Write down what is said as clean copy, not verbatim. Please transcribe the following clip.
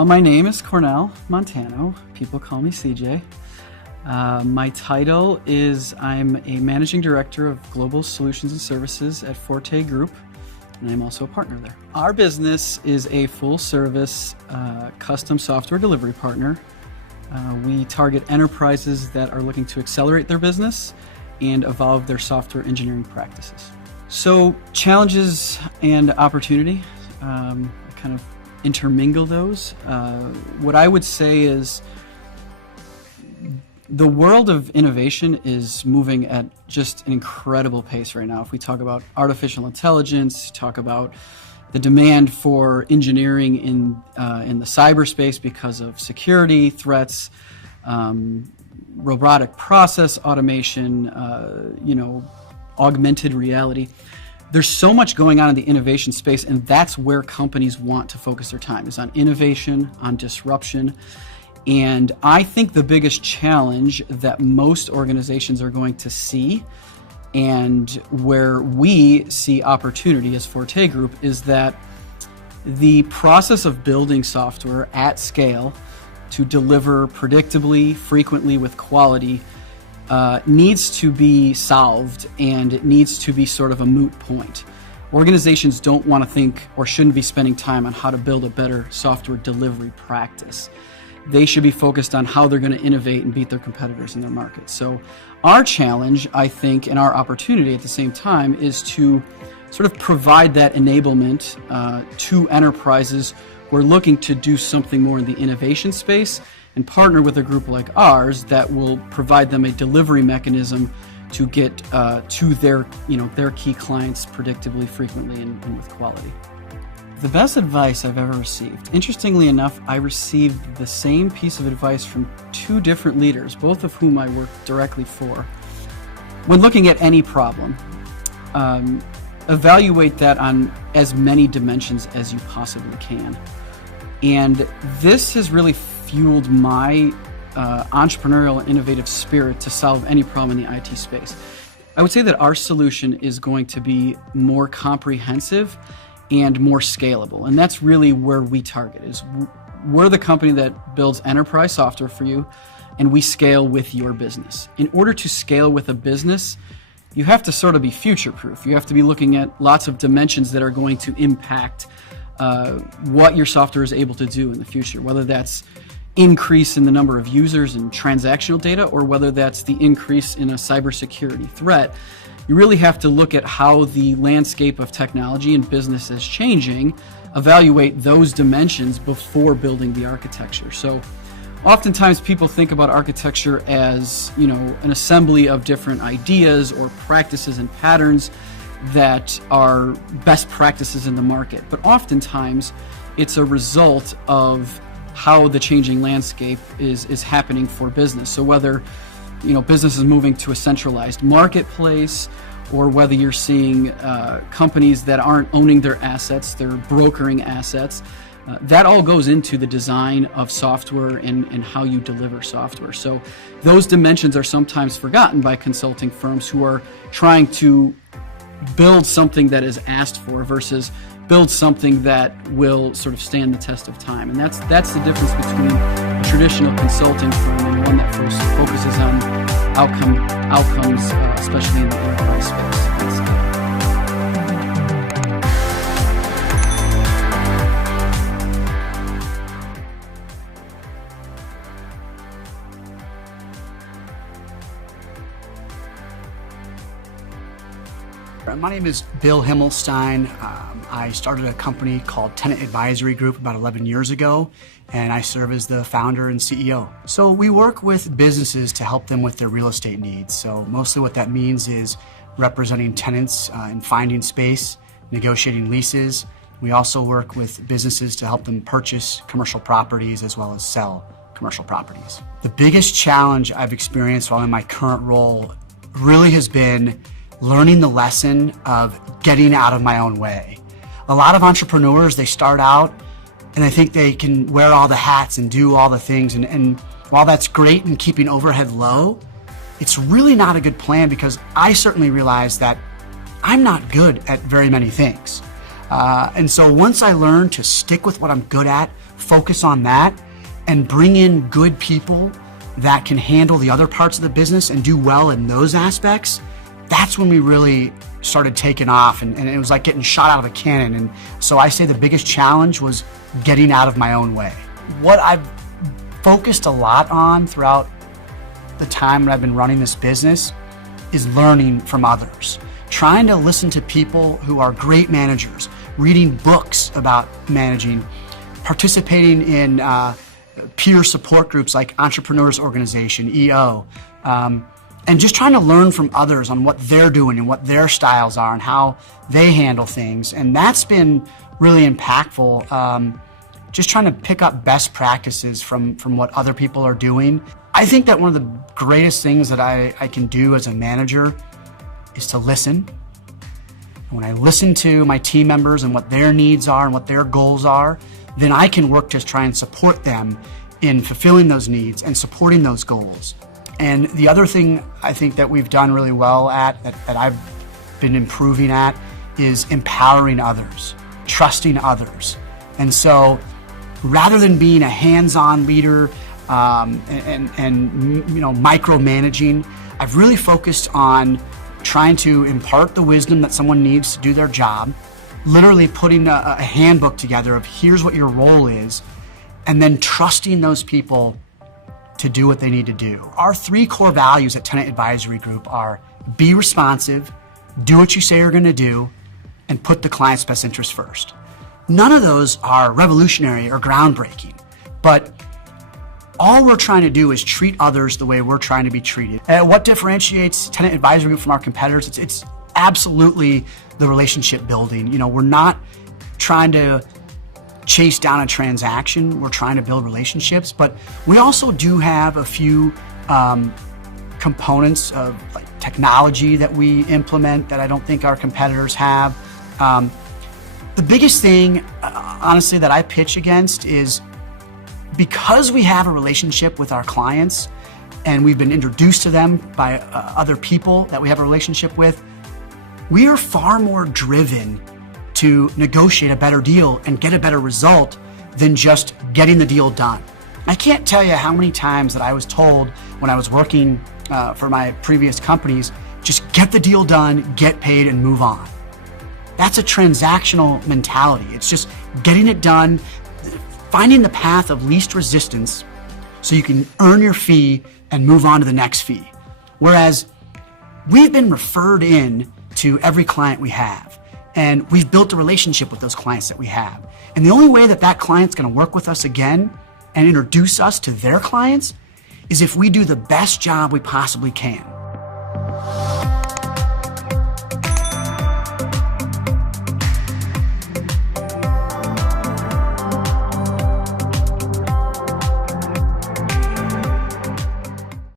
Well, my name is Cornell Montano. People call me CJ. My title is I'm a Managing Director of Global Solutions and Services at Forte Group, and I'm also a partner there. Our business is a full-service custom software delivery partner. We target enterprises that are looking to accelerate their business and evolve their software engineering practices. So challenges and opportunity, kind of intermingle those. What I would say is the world of innovation is moving at just an incredible pace right now. If we talk about artificial intelligence, talk about the demand for engineering in the cyberspace because of security threats, robotic process automation, augmented reality. There's so much going on in the innovation space, and that's where companies want to focus their time, is on innovation, on disruption. And I think the biggest challenge that most organizations are going to see, and where we see opportunity as Forte Group, is that the process of building software at scale to deliver predictably, frequently, with quality needs to be solved, and it needs to be sort of a moot point. Organizations don't want to think or shouldn't be spending time on how to build a better software delivery practice. They should be focused on how they're going to innovate and beat their competitors in their market. So our challenge, I think, and our opportunity at the same time is to sort of provide that enablement to enterprises who are looking to do something more in the innovation space, and partner with a group like ours that will provide them a delivery mechanism to get to their key clients predictably, frequently, and with quality. The best advice I've ever received. Interestingly enough, I received the same piece of advice from two different leaders, both of whom I work directly for. When looking at any problem, evaluate that on as many dimensions as you possibly can. And this has really fueled my entrepreneurial and innovative spirit to solve any problem in the IT space. I would say that our solution is going to be more comprehensive and more scalable, and that's really where we target. Is we're the company that builds enterprise software for you, and we scale with your business. In order to scale with a business, you have to sort of be future-proof. You have to be looking at lots of dimensions that are going to impact what your software is able to do in the future, whether that's increase in the number of users and transactional data, or whether that's the increase in a cybersecurity threat. You really have to look at how the landscape of technology and business is changing, evaluate those dimensions before building the architecture. So oftentimes people think about architecture as, an assembly of different ideas or practices and patterns that are best practices in the market. But oftentimes it's a result of how the changing landscape is happening for business. So whether business is moving to a centralized marketplace, or whether you're seeing companies that aren't owning their assets, they're brokering assets, that all goes into the design of software and how you deliver software. So those dimensions are sometimes forgotten by consulting firms who are trying to build something that is asked for versus build something that will sort of stand the test of time. And that's the difference between a traditional consulting firm and one that focuses on outcomes, especially in the enterprise space. My name is Bill Himmelstein. I started a company called Tenant Advisory Group about 11 years ago, and I serve as the founder and CEO. So we work with businesses to help them with their real estate needs. So mostly what that means is representing tenants in finding space, negotiating leases. We also work with businesses to help them purchase commercial properties as well as sell commercial properties. The biggest challenge I've experienced while in my current role really has been learning the lesson of getting out of my own way. A lot of entrepreneurs, they start out and they think they can wear all the hats and do all the things, and while that's great in keeping overhead low, it's really not a good plan, because I certainly realized that I'm not good at very many things. And so once I learned to stick with what I'm good at, focus on that, and bring in good people that can handle the other parts of the business and do well in those aspects, that's when we really started taking off, and it was like getting shot out of a cannon. And so I say the biggest challenge was getting out of my own way. What I've focused a lot on throughout the time that I've been running this business is learning from others, trying to listen to people who are great managers, reading books about managing, participating in peer support groups like Entrepreneurs Organization, EO, and just trying to learn from others on what they're doing and what their styles are and how they handle things. And that's been really impactful, just trying to pick up best practices from what other people are doing. I think that one of the greatest things that I can do as a manager is to listen. And when I listen to my team members and what their needs are and what their goals are, then I can work to try and support them in fulfilling those needs and supporting those goals. And the other thing I think that we've done really well at, that I've been improving at, is empowering others, trusting others. And so rather than being a hands-on leader and micromanaging, I've really focused on trying to impart the wisdom that someone needs to do their job, literally putting a handbook together of here's what your role is, and then trusting those people to do what they need to do. Our 3 core values at Tenant Advisory Group are be responsive, do what you say you're going to do, and put the client's best interest first. None of those are revolutionary or groundbreaking, but all we're trying to do is treat others the way we're trying to be treated. What differentiates Tenant Advisory Group from our competitors? It's absolutely the relationship building. We're not trying to chase down a transaction. We're trying to build relationships, but we also do have a few components of like technology that we implement that I don't think our competitors have. The biggest thing, honestly, that I pitch against is because we have a relationship with our clients and we've been introduced to them by other people that we have a relationship with, we are far more driven to negotiate a better deal and get a better result than just getting the deal done. I can't tell you how many times that I was told when I was working for my previous companies, just get the deal done, get paid, and move on. That's a transactional mentality. It's just getting it done, finding the path of least resistance so you can earn your fee and move on to the next fee. Whereas we've been referred in to every client we have, and we've built a relationship with those clients that we have. And the only way that that client's gonna work with us again and introduce us to their clients is if we do the best job we possibly can.